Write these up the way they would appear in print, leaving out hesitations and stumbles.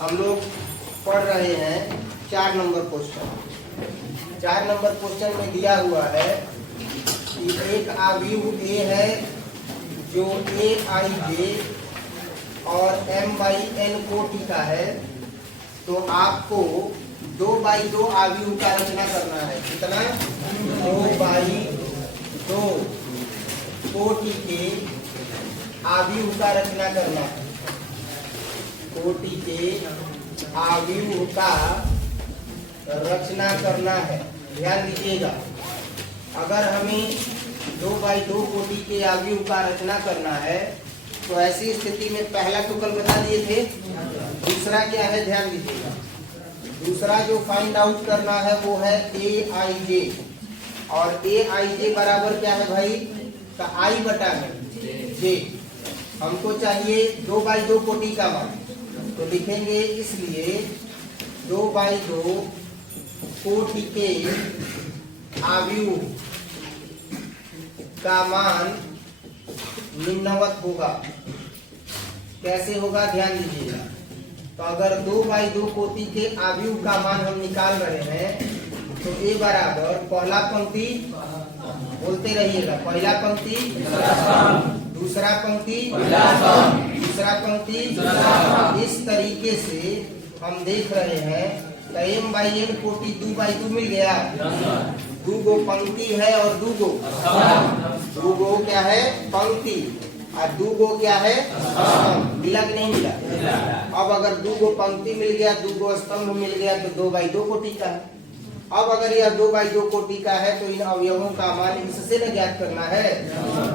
हम लोग पढ़ रहे हैं 4 नंबर क्वेश्चन। 4 नंबर क्वेश्चन में दिया हुआ है कि एक आव्यूह ए है जो ए आई जे और m बाई n कोटि का है, तो आपको 2 बाई 2 आव्यूह का रचना करना है। कितना? 2 बाई 2 कोटि के आव्यूह का रचना करना है। कोटि के आव्यूह का रचना करना है। ध्यान दीजिएगा, अगर हमें 2 बाई 2 कोटि के आव्यूह का रचना करना है तो ऐसी स्थिति में पहला तो कल बता दिए थे। दूसरा क्या है, ध्यान दीजिएगा। दूसरा जो फाइंड आउट करना है वो है ए आई जे, और ए आई जे बराबर क्या है भाई? का आई बटा में जे। हमको चाहिए 2 बाई 2 कोटि का मान, तो लिखेंगे इसलिए 2 बाई 2 कोटि के आव्यूह का मान निम्नवत होगा। कैसे होगा, ध्यान दीजिएगा। तो अगर 2 बाई 2 कोटि के आव्यूह का मान हम निकाल रहे हैं तो ए बराबर पहला पंक्ति, बोलते रहिएगा, पहला पंक्ति, दूसरा पंक्ति, तीसरा पंक्ति। इस तरीके से हम देख रहे हैं तो m बाई n कोटि 2 बाई 2 मिल गया। 2 गो पंक्ति है और 2 गो क्या है? पंक्ति, और 2 गो क्या है? स्तंभ। मिला कि नहीं मिला? अब अगर 2 गो पंक्ति मिल गया, 2 गो स्तंभ मिल गया तो 2 बाई 2 कोटि का है। अब अगर यह 2 बाई 2 कोटि का है तो इन अवयवों का मान इससे न ज्ञात करना है,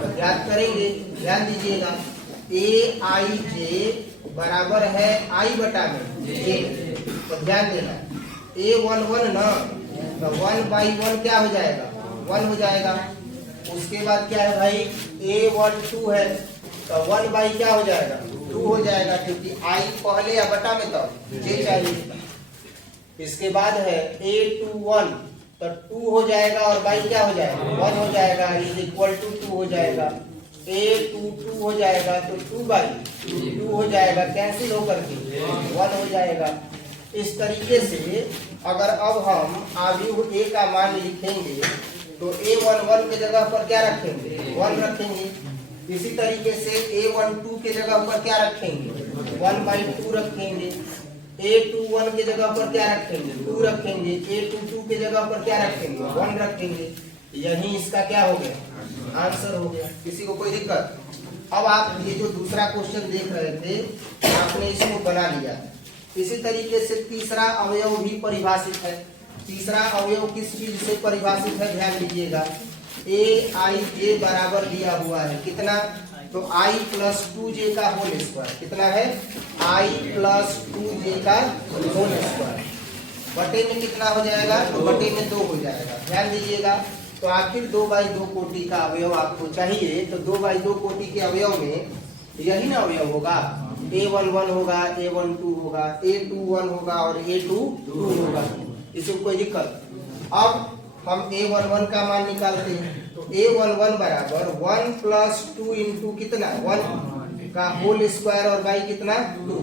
तो ज्ञात करेंगे। ध्यान दीजिएगा, ए आई जे बराबर है आई बटा में जे। तो ध्यान देना, ए 1 1 ना, तो 1 बाई 1 क्या हो जाएगा? 1 हो जाएगा। उसके बाद क्या है भाई? ए 1 2 है, तो 1 बाई क्या हो जाएगा? 2 हो जाएगा, क्योंकि आई पहले या बटा में तो जे चाहिए। इसके बाद है A2 1, तो 2 हो जाएगा और बाई क्या हो जाएगा? 1 हो जाएगा, इज इक्वल टू 2 हो जाएगा। A2 2 हो जाएगा तो 2 बाई 2 हो जाएगा, कैंसिल होकर के 1 हो जाएगा। इस तरीके से अगर अब हम आव्यूह A का मान लिखेंगे तो A11 के जगह पर क्या रखेंगे? 1 रखेंगे। इसी तरीके से A12 के जगह पर क्या रखेंगे? 1 बाई 2 रखेंगे। A21 के जगह पर क्या रखेंगे? 2 रखेंगे। A22 के जगह पर क्या रखेंगे? 1 रखेंगे। यही इसका क्या हो गया? आंसर हो गया। किसी को कोई दिक्कत? अब आप ये जो दूसरा क्वेश्चन देख रहे थे, आपने इसको बना लिया। इसी तरीके से तीसरा अवयव भी परिभाषित है। तीसरा अवयव किस चीज से परिभाषित है, ध्यान दीजिएगा। ए आई जे बराबर दिया हुआ है कितना? तो i प्लस 2j का होल स्क्वायर। कितना है? i प्लस 2j का होल स्क्वायर। बटे में कितना हो जाएगा? तो बटे में 2 हो जाएगा। ध्यान दीजिएगा, तो आखिर 2 बाई 2 कोटि का अवयव आपको चाहिए, तो 2 बाई 2 कोटि के अवयव में यही ना अवयव होगा। A11 होगा, A12 होगा, A21 होगा और A22 होगा। इसमें कोई दिक्कत? अब हम A11 का मान निकालते हैं, तो A11 बराबर 1 प्लस 2 इंटू कितना? 1 का होल स्क्वायर और बाई कितना? 2।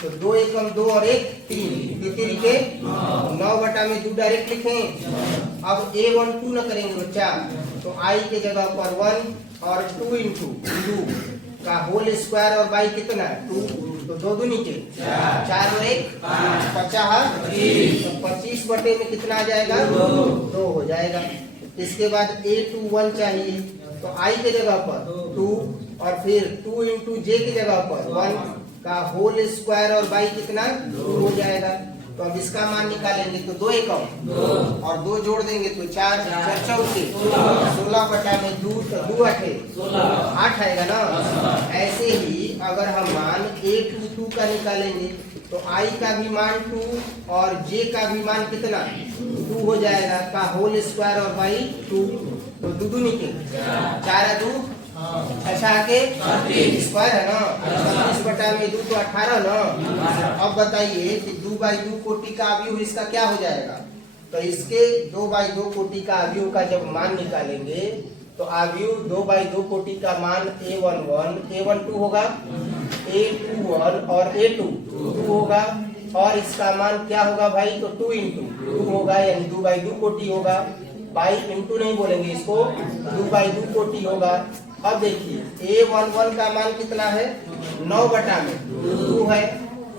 तो 2 एकम 2 और 1 3, के 9 बटा में 2 डायरेक्ट लिखें। अब A12 न करेंगे बच्चा, तो I के जगह पर 1 और 2 इंटू 2 का होल स्क्वायर और बाई कितना? 2। तो 2 दूनी के 4 और 1 50, तो 25 बटे में कितना आ जाएगा? 2 हो जाएगा। इसके बाद A21 चाहिए, तो I के जगह पर 2 और फिर 2 इंटू जे की जगह पर 1 का होल स्क्वायर और बाई कितना? 2 हो जाएगा। तो अब इसका मान निकालेंगे तो 2 एकम 2 और 2 जोड़ देंगे तो 4 4 चौके 16 बटा में 2, तो 2 8 8 आएगा ना। ऐसे ही अगर हम मान A22 का निकालेंगे तो I का भी मान 2 और J का भी मान कितना? 2 हो जाएगा, का होल स्क्वायर और बाई 2, तो 2 दूनी के 4 2 अच्छा के स्क्वायर है ना, 36 बटा में 2 तो 18 ना। अब बताइए कि 2 बाई 2 कोटि का अवयव इसका क्या हो जाएगा? तो इसके 2 बाई 2 कोटि का अवयव का जब मान निकालेंगे तो अवयव 2 बाई 2 कोटि का मान A11 A12 होगा, A21 और A2 2 होगा, और इसका मान क्या होगा भाई, तो 2 इंटू 2 होगा, यानी 2/2 कोटि होगा। बाई इंटू नहीं बोलेंगे इसको, 2/2 कोटि होगा। अब देखिए A11 का मान कितना है, 9 बटा में 2 है।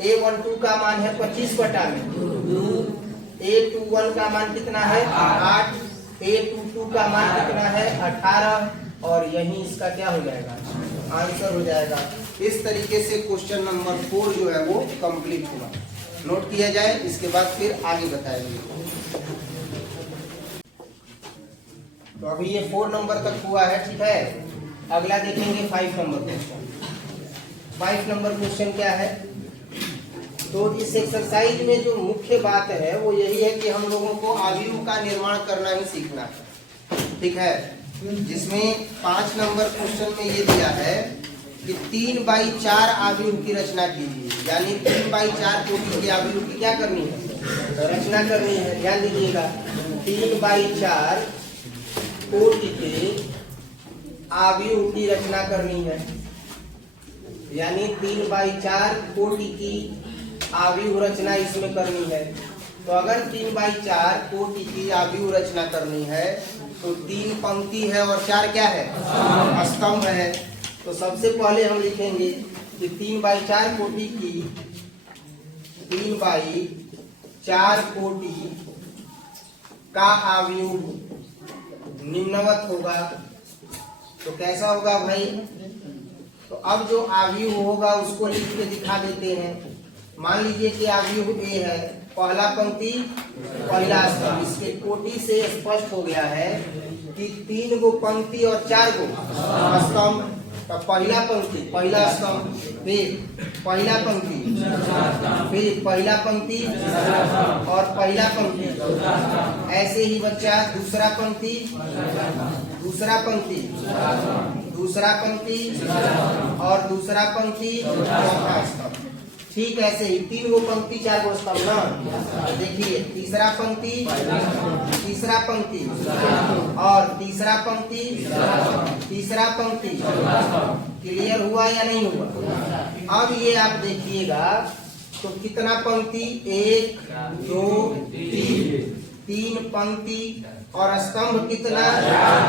A12 का मान है 25 बटा में 2। A21 का मान कितना है 8। A22 का मान कितना है 18, और यही इसका क्या हो जाएगा, आंसर हो जाएगा। इस तरीके से क्वेश्चन नंबर 4 जो है वो कंप्लीट हुआ। नोट किया जाए, इसके बाद फिर आगे बताएंगे। तो अभी ये 4 नंबर तक हुआ है, ठीक है। अगला देखेंगे 5 नंबर क्वेश्चन। 5 नंबर क्वेश्चन क्या है, तो इस एक्सरसाइज में जो मुख्य बात है वो यही है कि हम लोगों को आव्यूह का निर्माण करना ही सीखना है, ठीक है। जिसमें 5 नंबर क्वेश्चन में ये दिया है कि 3/4 आव्यूह की रचना कीजिए, यानी 3/4 कोटि के आव्यूह की क्या करनी है, रचना करनी है। ध्यान दीजिएगा, 3/4 कोटि के आव्यूह की रचना करनी है, यानी 3/4 कोटि की आव्यूह रचना इसमें करनी है। तो अगर 3/4 कोटि की आव्यूह रचना करनी है तो 3 पंक्ति है और 4 क्या है, स्तंभ है। तो सबसे पहले हम लिखेंगे कि 3/4 कोटि की 3/4 कोटि का आव्यूह निम्नवत होगा। तो कैसा होगा भाई, तो अब जो आव्यूह होगा उसको लिख के दिखा देते हैं। मान लीजिए कि आव्यूह ए है, पहला पंक्ति पहला स्तंभ। इसके कोटि से स्पष्ट हो गया है कि 3 गो पंक्ति और 4 गो स्तंभ। तो पहला पंक्ति पहला स्तंभ, फिर पहला पंक्ति, फिर पहला पंक्ति और पहला पंक्ति। ऐसे ही बच्चा दूसरा पंक्ति, दूसरा पंक्ति, दूसरा पंक्ति और दूसरा पंक्ति, चौथा स्तंभ। ठीक ऐसे ही 3 गो पंक्ति 4 गो स्तंभ ना। देखिए तीसरा पंक्ति, तीसरा पंक्ति और तीसरा पंक्ति, तीसरा पंक्ति। क्लियर हुआ या नहीं हुआ? अब ये आप देखिएगा तो कितना पंक्ति, 1 2 3 पंक्ति और स्तंभ कितना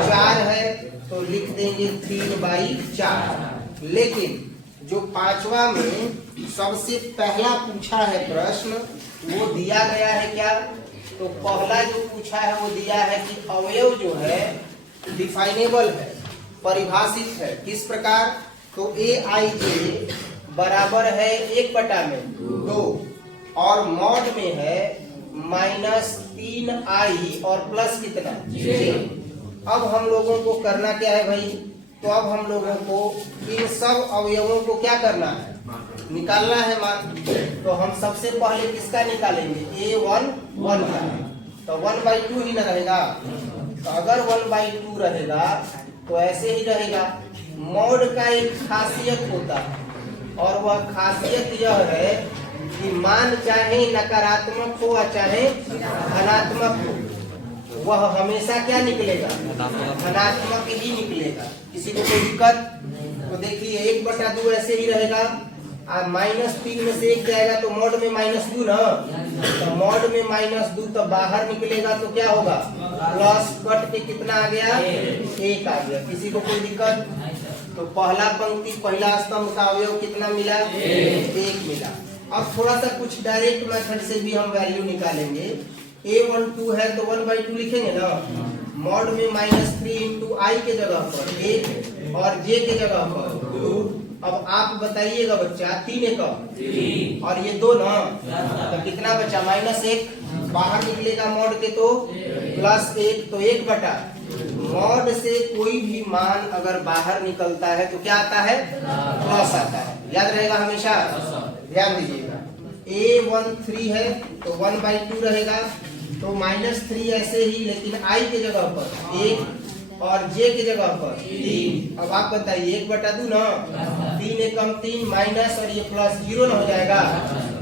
4 है। तो लिख देंगे 3/4। लेकिन जो 5वां में सबसे पहला पूछा है प्रश्न, वो दिया गया है क्या, तो पहला जो पूछा है वो दिया है कि अवयव जो है डिफाइनेबल है, परिभाषित है। किस प्रकार, तो Aij बराबर है 1/2 और मॉड में है -3i और प्लस कितना j। अब हम लोगों को करना क्या है भाई, तो अब हम लोगों को इन सब अवयवों को क्या करना है, निकालना है मान। तो हम सबसे पहले किसका निकालेंगे, A1 1 का। तो 1/2 ही ना रहेगा। तो अगर 1/2 रहेगा तो ऐसे ही रहेगा। मॉड का एक खासियत होता है और वह खासियत यह है कि मान चाहे नकारात्मक हो या चाहे धनात्मक हो, वह हमेशा क्या निकलेगा, धनात्मक ही निकलेगा। किसी को कोई दिक्कत, तो देखिए 1/2 ऐसे ही रहेगा। -3 में से 1 जाएगा तो मॉड में -2 ना, तो मॉड में -2 तो बाहर निकलेगा तो क्या होगा, प्लस कट के कितना आ गया, 1 आ गया। किसी को कोई दिक्कत, तो पहला पंक्ति पहला स्तंभ का अवयव कितना मिला, 1 मिला। अब थोड़ा सा कुछ डायरेक्ट मेथड से भी हम वैल्यू निकालेंगे। A12 है तो 1/2 लिखेंगे ना। मॉड में -3 इंटू आई के जगह पर 1 और j के जगह पर 2। अब आप बताइएगा बच्चा, 3 एकम और ये 2 ना, तो कितना बचा, -1 बाहर निकलेगा मॉड के तो +1, तो 1 मॉड से कोई भी मान अगर बाहर निकलता है तो क्या आता है, प्लस आता है। याद रहेगा हमेशा, ध्यान दीजिएगा। A13 है तो 1/2 रहेगा, तो -3 ऐसे ही, लेकिन i के जगह पर 1 और j के जगह पर 3। अब आप बताइए 1/2 ना, 3 एकम 3 माइनस और ये प्लस 0 ना हो जाएगा,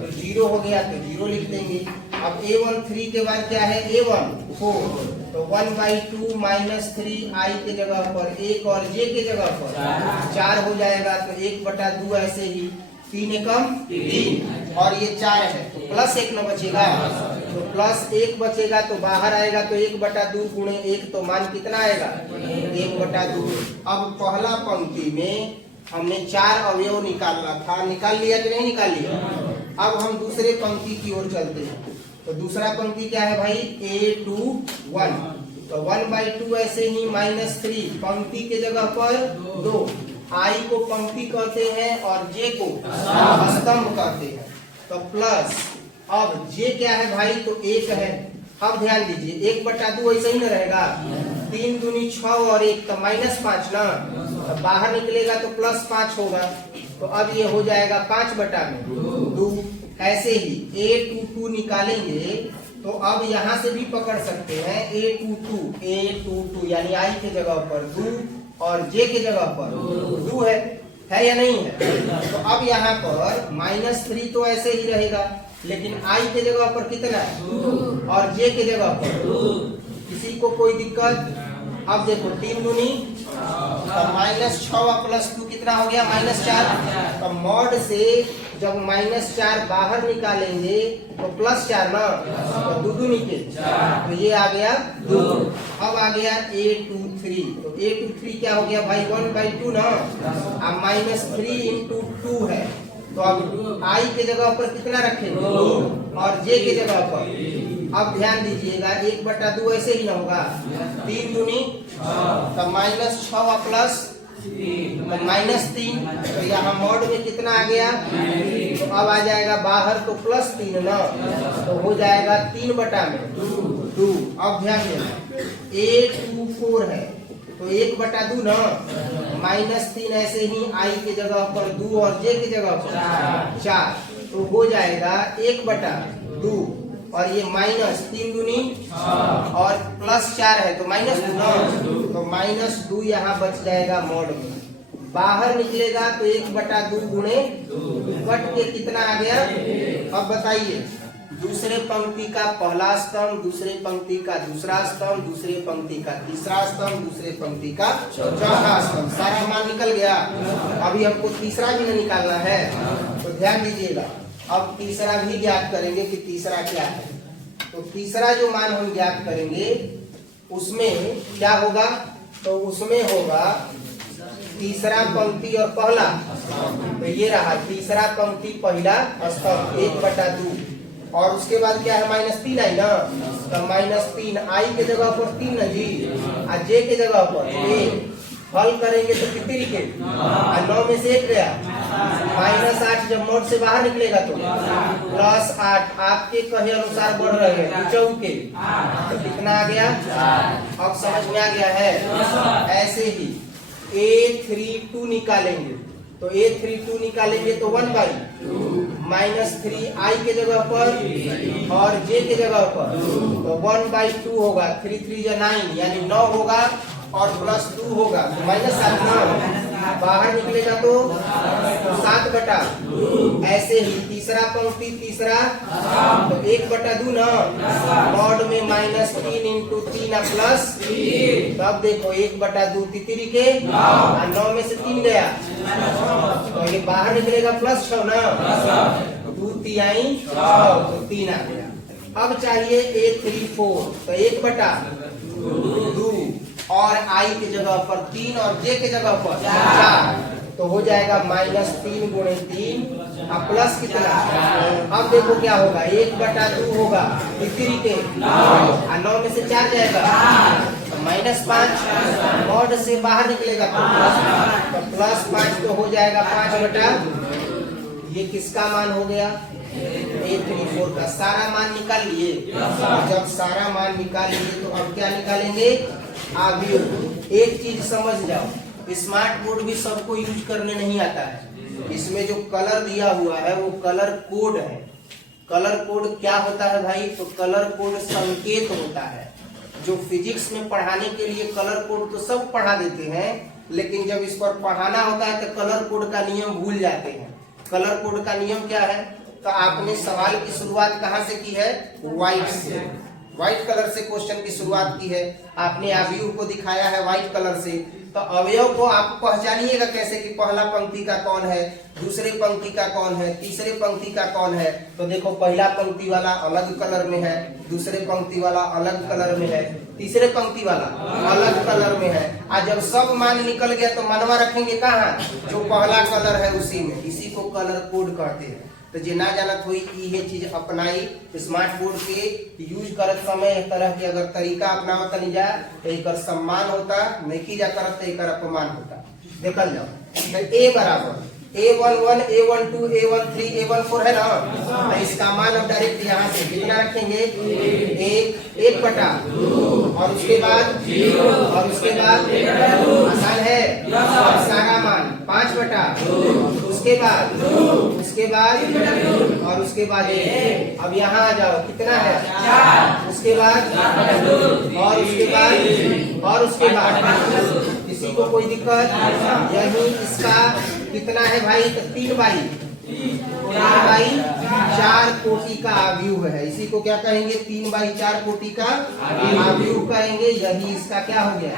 तो 0 हो गया तो 0 लिख देंगे। अब A13 के बाद क्या है, A14, तो 1/2 -3 i के जगह पर 1 और j के जगह पर 4 हो जाएगा, तो 1/2 ऐसे ही। 3 एकम 3 और ये 4 है तो प्लस 1 न बचेगा, तो प्लस 1 बचेगा तो बाहर आएगा तो 1/2 गुणे 1 तो मान कितना आएगा 1/2। अब पहला पंक्ति में हमने 4 अवयव निकालना था, निकाल लिया कि नहीं निकाल लिया। अब हम दूसरे पंक्ति की ओर चलते हैं। तो दूसरा पंक्ति क्या है भाई a21, तो 1/2 ऐसे ही -3 पंक्ति के जगह पर 2, आई को पंक्ति कहते हैं और जे को स्तंभ कहते हैं। तो प्लस अब जे क्या है भाई तो 1 है। अब ध्यान दीजिए 1/2 ऐसे ही न रहेगा, 3 दूनी 6 और 1 तो -5 ना, तो बाहर निकलेगा तो +5 होगा, तो अब ये हो जाएगा 5/2। ऐसे ही a22 निकालेंगे तो अब यहाँ से भी पकड़ सकते हैं a22 यानी आई के जगह पर 2 और जे के जगह पर 2 है या नहीं है। तो अब यहाँ पर -3 तो ऐसे ही रहेगा, लेकिन आई के जगह पर कितना है और जे के जगह पर, किसी को कोई दिक्कत। अब देखो 3 दूनी -6 + 2 कितना हो गया -4। तो मॉड से जब -4 बाहर निकालेंगे तो +4 ना, तो 2 दूनी के तो ये आ गया 2। अब आ गया a23, तो a23 क्या हो गया भाई 1/2 ना, अब -3 × 2 है, तो अब आई के जगह पर कितना रखेंगे और जे के जगह पर। अब ध्यान दीजिएगा 1/2 ऐसे ही ना होगा, 3 दूनी तो -6 प्लस -3, तो यहाँ मॉड में कितना आ गया, तो अब आ जाएगा बाहर तो +3 ना, तो हो जाएगा 3/2। अब ध्यान देना a24 है तो 1/2 ना, -3 ऐसे ही आई के जगह पर 2 और जे के जगह पर 4, तो हो जाएगा 1/2 और ये -3 दूनी और +4 है तो -2 ना, तो -2 यहाँ बच जाएगा मॉड में। बाहर निकलेगा तो 1/2 गुणे कट के कितना आ गया। अब बताइए दूसरे पंक्ति का पहला स्तंभ, दूसरे पंक्ति का दूसरा स्तंभ, दूसरे पंक्ति का तीसरा स्तंभ, दूसरे पंक्ति का चौथा स्तंभ, सारा मान निकल गया। अभी हमको तीसरा भी नहीं निकालना है, तो ध्यान दीजिएगा। अब तीसरा भी ज्ञात करेंगे कि तीसरा क्या है। तो तीसरा जो मान हम ज्ञात करेंगे उसमें क्या होगा, तो उसमें होगा तीसरा पंक्ति और पहला, तो ये रहा तीसरा पंक्ति पहला स्तंभ 1/2 और उसके बाद क्या है -3 आई ना, तो -3 आई के जगह पर 3 ना जी, और जे के जगह पर 1। हल करेंगे तो कितनी लिखे 9 में से 1 गया, -8 जब मोड से बाहर निकलेगा तो +8। आपके कहे अनुसार बढ़ रहे हैं चौके, तो कितना आ गया, अब समझ में आ गया है। ऐसे ही a32 निकालेंगे, तो a32 निकालेंगे तो 1/2 -3 आई के जगह पर और जे के जगह पर, तो 1/2 होगा, 3 3 9 यानी 9 होगा और +2 होगा तो -7 बाहर निकलेगा तो 7/2। ऐसे ही तीसरा पंक्ति तीसरा तो 1/2 ना, मॉड में -3 × 3 प्लस, तब देखो 1/2 तितरी के 9 में से 3 गया, तो ये बाहर निकलेगा +6 ना, 2 3 तो 3 आ गया। अब चाहिए a34, तो 1/2 और आई के जगह पर 3 और जे के जगह पर 4, तो हो जाएगा -3 × 3 अब प्लस कितना। अब देखो क्या होगा 1/2 होगा तितरी के 9 में से 4 जाएगा तो -5, मॉड से बाहर निकलेगा तो +5, तो हो जाएगा 5/, ये किसका मान हो गया a34 का। सारा मान निकाल लिए, जब सारा मान निकाल लिए तो अब क्या निकालेंगे अवयव। एक चीज समझ जाओ, स्मार्ट बोर्ड भी सबको यूज करने नहीं आता है। इसमें जो कलर दिया हुआ है वो कलर कोड है। कलर कोड क्या होता है भाई, तो कलर कोड संकेत होता है। जो फिजिक्स में पढ़ाने के लिए कलर कोड तो सब पढ़ा देते हैं, लेकिन जब इस पर पढ़ाना होता है तो कलर कोड का नियम भूल जाते हैं। कलर कोड का नियम क्या है, तो आपने सवाल की शुरुआत कहाँ से की है, व्हाइट से, व्हाइट कलर से क्वेश्चन की शुरुआत की है। आपने अवयव को दिखाया है व्हाइट कलर से, तो अवयव को आप पहचानिएगा कैसे कि पहला पंक्ति का कौन है, दूसरे पंक्ति का कौन है, तीसरे पंक्ति का कौन है। तो देखो पहला पंक्ति वाला अलग कलर में है, दूसरे पंक्ति वाला अलग कलर में है, तीसरे पंक्ति वाला अलग कलर में है। आज जब सब मान निकल गया तो मनवा रखेंगे कहाँ, जो पहला कलर है उसी में। इसी को कलर कोड कहते हैं। तो जे ना जानत हुई ये चीज अपनाई स्मार्ट बोर्ड के यूज करत समय इस तरह के अगर तरीका अपनावत नहीं जा तो एक सम्मान होता, नहीं जा करत तो एक अपमान होता। देखल जाओ ए बराबर A11, A12, A13, A14 है ना, तो इसका मान अब डायरेक्ट यहाँ से कितना रखेंगे, एक बटा, और उसके बाद आसान है, और सारा मान 5 बटा, उसके बाद और उसके बाद अब यहाँ आ जाओ कितना है, उसके बाद और उसके बाद किसी को कोई दिक्कत, यही इसका कितना है भाई, तो 3/4 कोटि का आव्यूह है। इसी को क्या कहेंगे, 3/4 कोटि का आव्यूह कहेंगे। यही इसका क्या हो गया।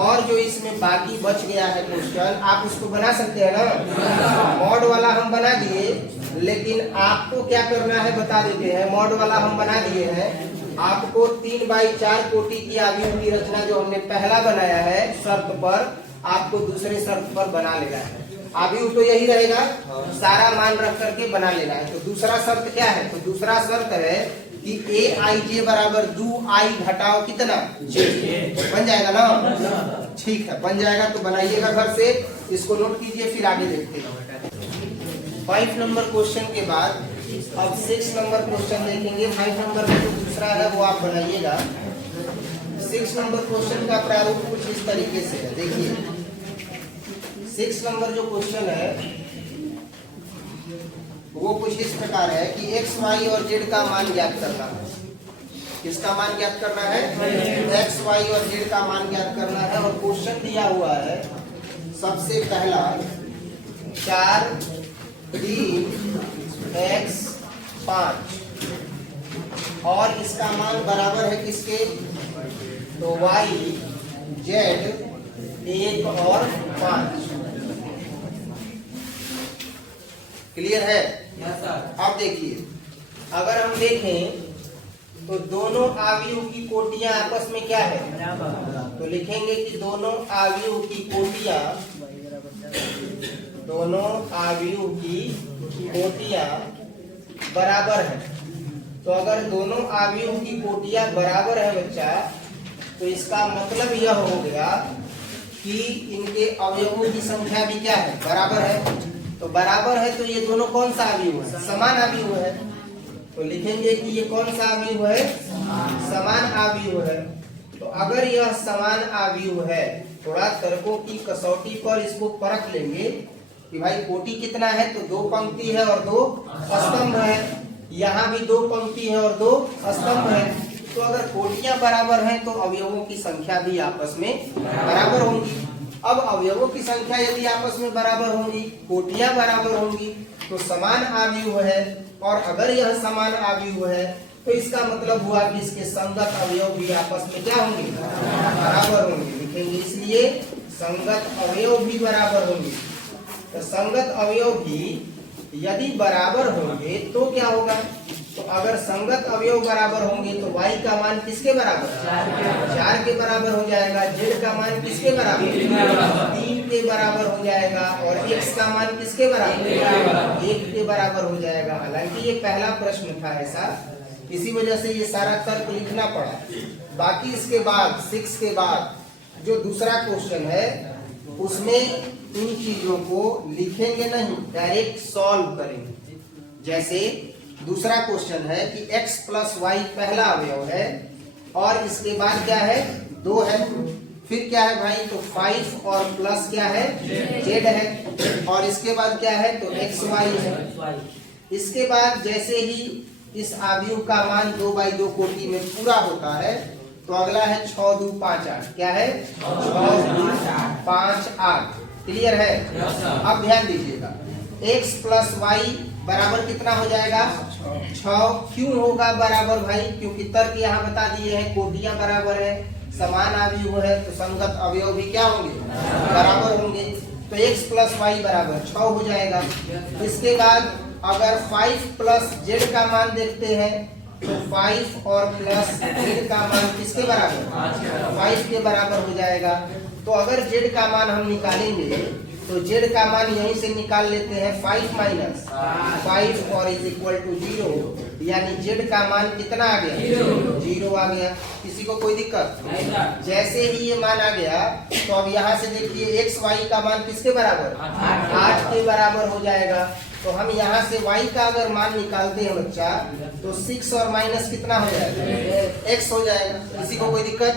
और जो इसमें बाकी बच गया है क्वेश्चन, आप उसको बना सकते हैं ना। मॉड वाला हम बना दिए, लेकिन आपको क्या करना है बता देते हैं। मॉड वाला हम बना दिए हैं, आपको 3/4 कोटि की आव्यूह की रचना जो हमने पहला बनाया है शर्त पर, आपको दूसरे शर्त पर बना लेना है। आव्यूह तो यही रहेगा, सारा मान रख करके बना लेना है। तो दूसरा शर्त क्या है, तो दूसरा शर्त है कि Aij बराबर 2i घटाओ कितना, j। बन जाएगा ना, ठीक है बन जाएगा। तो बनाइएगा घर से, इसको नोट कीजिए, फिर आगे देखते हैं। 5 नंबर क्वेश्चन के बाद अब 6 नंबर क्वेश्चन देखेंगे। 5 नंबर का जो दूसरा है वो आप बनाइएगा। 6 नंबर क्वेश्चन का प्रारूप कुछ इस तरीके से है, देखिए 6 नंबर जो क्वेश्चन है वो कुछ इस प्रकार है कि x, y और z का मान ज्ञात करना है। किसका मान ज्ञात करना है, x, y और z का मान ज्ञात करना है। और क्वेश्चन दिया हुआ है सबसे पहला 4, 3, x, 5 और इसका मान बराबर है किसके, तो y, z 1 और 5। क्लियर है। अब देखिए, अगर हम देखें तो दोनों आव्यूह की कोटियां आपस में क्या है, तो लिखेंगे कि दोनों आव्यूह की कोटियां बराबर है। तो अगर दोनों आव्यूह की कोटियां बराबर है बच्चा, तो इसका मतलब यह हो गया कि इनके अवयवों की संख्या भी क्या है, बराबर है। तो बराबर है तो ये दोनों कौन सा आव्यूह है, समान आव्यूह है। तो लिखेंगे कि ये कौन सा आव्यूह है, समान आव्यूह है। तो अगर यह समान आव्यूह है, थोड़ा तर्कों की कसौटी पर इसको परख लेंगे कि भाई कोटि कितना है, तो 2 पंक्ति है और 2 स्तंभ है। यहाँ भी 2 पंक्ति है और 2 स्तंभ है। तो अगर कोटियां बराबर हैं तो अवयवों की संख्या भी आपस में बराबर होंगी। अब अवयवों की संख्या यदि आपस में बराबर होंगी, कोटियां बराबर होंगी, तो समान आव्यूह है। और अगर यह समान आव्यूह है तो इसका मतलब हुआ कि इसके संगत अवयव भी आपस में क्या होंगे, बराबर होंगे। लिखेंगे इसलिए संगत अवयव भी बराबर होंगे। तो संगत अवयव भी यदि बराबर होंगे तो क्या होगा, तो अगर संगत अवयव बराबर होंगे तो y का मान किसके बराबर, 4 के बराबर हो जाएगा। z का मान किसके बराबर, 3 के बराबर हो जाएगा। और x का मान किसके बराबर, 1 के बराबर हो जाएगा। हालांकि ये पहला प्रश्न था ऐसा, इसी वजह से ये सारा तर्क लिखना पड़ा। बाकी इसके बाद 6 के बाद जो दूसरा क्वेश्चन है उसमें इन चीजों को लिखेंगे नहीं, डायरेक्ट सॉल्व करेंगे। जैसे दूसरा क्वेश्चन है कि x प्लस वाई पहला अवयव है और इसके बाद क्या है, 2 है। फिर क्या है भाई, तो 5 और प्लस क्या है, z है। और इसके बाद क्या है, तो x y है। इसके बाद जैसे ही इस आव्यूह का मान 2/2 कोटि में पूरा होता है तो अगला है 6 2 5 8। क्या है, 6 2 5 8। क्लियर है। अब ध्यान दीजिएगा, x प्लस वाई बराबर कितना हो जाएगा, 6। क्यों होगा बराबर भाई, क्योंकि तर्क यहाँ बता दिए हैं, कोटियां बराबर है, समान अवयव है तो संगत अवयव भी क्या होंगे, बराबर होंगे। तो x प्लस वाई बराबर 6 हो जाएगा। इसके बाद अगर 5 प्लस जेड का मान देखते हैं तो 5 और प्लस जेड का मान किसके बराबर, 5 के बराबर हो जाएगा। तो अगर जेड का मान हम निकालेंगे तो जेड का मान यहीं से निकाल लेते हैं 5 माइनस 5 और इज इक्वल टू 0, यानी जेड का मान कितना आ गया, 0 आ गया। किसी को कोई दिक्कत? जैसे ही ये मान आ गया तो अब यहाँ से देखिए एक्स वाई का मान किसके बराबर, 8 के बराबर हो जाएगा। तो हम यहाँ से y का अगर मान निकालते हैं बच्चा तो 6 और माइनस कितना हो जाएगा, x हो जाएगा। किसी को कोई दिक्कत?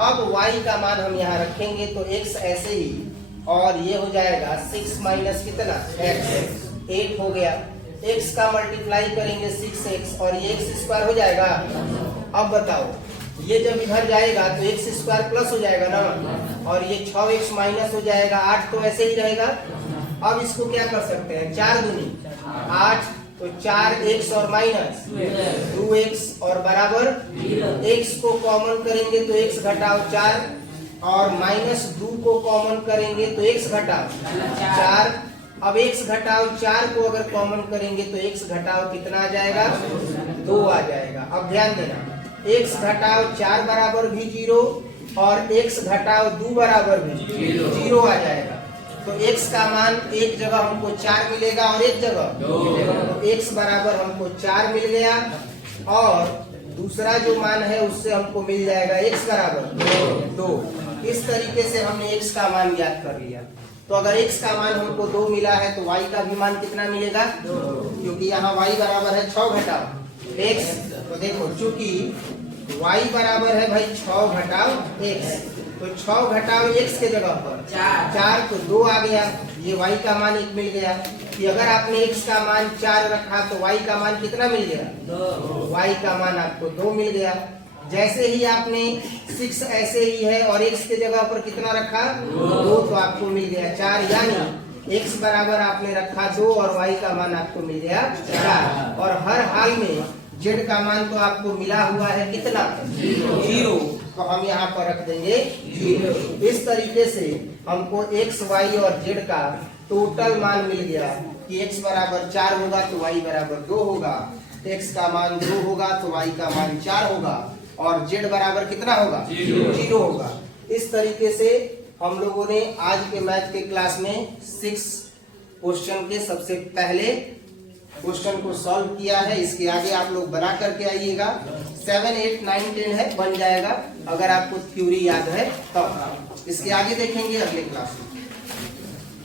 अब y का मान हम यहाँ रखेंगे तो x ऐसे ही, और ये हो जाएगा 6 माइनस कितना, x, 8 हो गया। x का मल्टीप्लाई करेंगे 6x और ये x स्क्वायर हो जाएगा। अब बताओ ये जब इधर जाएगा तो x स्क्वायर प्लस हो जाएगा ना, और ये 6x माइनस हो जाएगा, 8 तो ऐसे ही रहेगा। अब इसको क्या कर सकते हैं, 4 दूनी 8, तो 4x और माइनस 2x और बराबर x को कॉमन करेंगे तो x घटाओ 4, और माइनस 2 को कॉमन करेंगे तो x घटाओ 4। अब x घटाओ 4 को अगर कॉमन करेंगे तो x घटाओ कितना आ जाएगा, 2 आ जाएगा। अब ध्यान देना, x घटाओ 4 बराबर भी 0 और x घटाओ 2 बराबर भी 0 आ जाएगा। तो x का मान एक जगह हमको 4 मिलेगा और एक जगह 2, x बराबर हमको 4 मिल गया, और दूसरा जो मान है उससे हमको मिल जाएगा x बराबर 2। इस तरीके से हमने x का मान ज्ञात कर लिया। तो अगर x का मान हमको 2 मिला है तो y का भी मान कितना मिलेगा, 2, क्योंकि यहाँ y बराबर है 6 घटाओ x। तो देखो चूंकि y बराबर है भाई 6 घटाओ x, तो 6 घटाओ x के जगह पर 4 तो 2 आ गया, ये y का मान 1 मिल गया। कि अगर आपने x का मान 4 रखा तो y का मान कितना मिल गया, 2, y का मान आपको 2 मिल गया। जैसे ही आपने 6 ऐसे ही है और x के जगह पर कितना रखा, 2, तो आपको मिल गया 4, यानी x बराबर आपने रखा 2 और y का मान आपको मिल गया 4। और हर हाल में z का मान तो आपको मिला हुआ है कितना, 0, तो हम यहाँ पर रख देंगे 0। इस तरीके से हमको x, y और z का टोटल मान मिल गया कि x बराबर 4 होगा तो y बराबर 2 होगा, x का मान 2 होगा तो y का मान 4 होगा, और z बराबर कितना होगा, 0 होगा। इस तरीके से हम लोगों ने आज के मैथ के क्लास में 6 क्वेश्चन के सबसे पहले क्वेश्चन को सॉल्व किया है। इसके आगे आप लोग बना करके आइएगा, 7, 8, 9, 10 है, बन जाएगा अगर आपको थ्योरी याद है तब। इसके आगे देखेंगे अगले क्लास में।